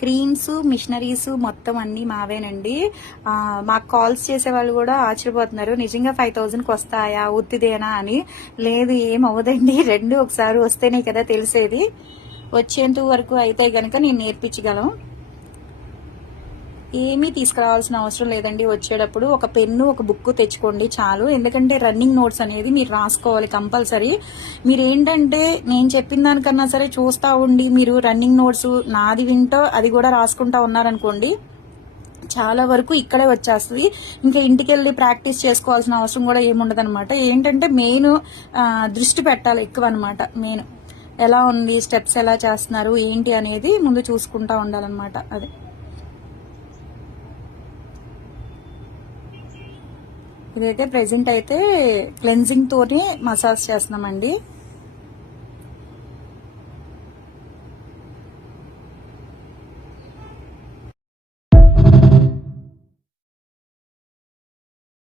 Creams machineries మొత్తం అన్ని మావేనండి. మాకు కాల్స్ చేసే వాళ్ళు కూడా ఆశ్చర్యపోతున్నారు. నిజంగా ఫైవ్ థౌజండ్కి వస్తాయా? ఉత్తిదేనా అని. లేదు ఏం అవ్వదండి. రెండు ఒకసారి వస్తేనే కదా తెలిసేది. వచ్చేంత వరకు అయితే కనుక నేను నేర్పించగలం. ఏమీ తీసుకురావాల్సిన అవసరం లేదండి. వచ్చేటప్పుడు ఒక పెన్ను ఒక బుక్ తెచ్చుకోండి చాలు. ఎందుకంటే రన్నింగ్ నోట్స్ అనేది మీరు రాసుకోవాలి కంపల్సరీ. మీరు ఏంటంటే నేను చెప్పిన దానికన్నా సరే చూస్తూ ఉండి మీరు రన్నింగ్ నోట్స్ నాది వింటో అది కూడా రాసుకుంటా ఉన్నారనుకోండి చాలా వరకు ఇక్కడే వచ్చేస్తుంది. ఇంకా ఇంటికి వెళ్ళి ప్రాక్టీస్ చేసుకోవాల్సిన అవసరం కూడా ఏముండదు అనమాట ఏంటంటే మెయిన్ దృష్టి పెట్టాలి ఎక్కువ అనమాట మెయిన్. ఎలా ఉంది స్టెప్స్ ఎలా చేస్తున్నారు ఏంటి అనేది ముందు చూసుకుంటా ఉండాలన్నమాట అది. ఇదైతే ప్రెజెంట్ అయితే క్లెన్జింగ్ తోనే మసాజ్ చేస్తున్నామండి.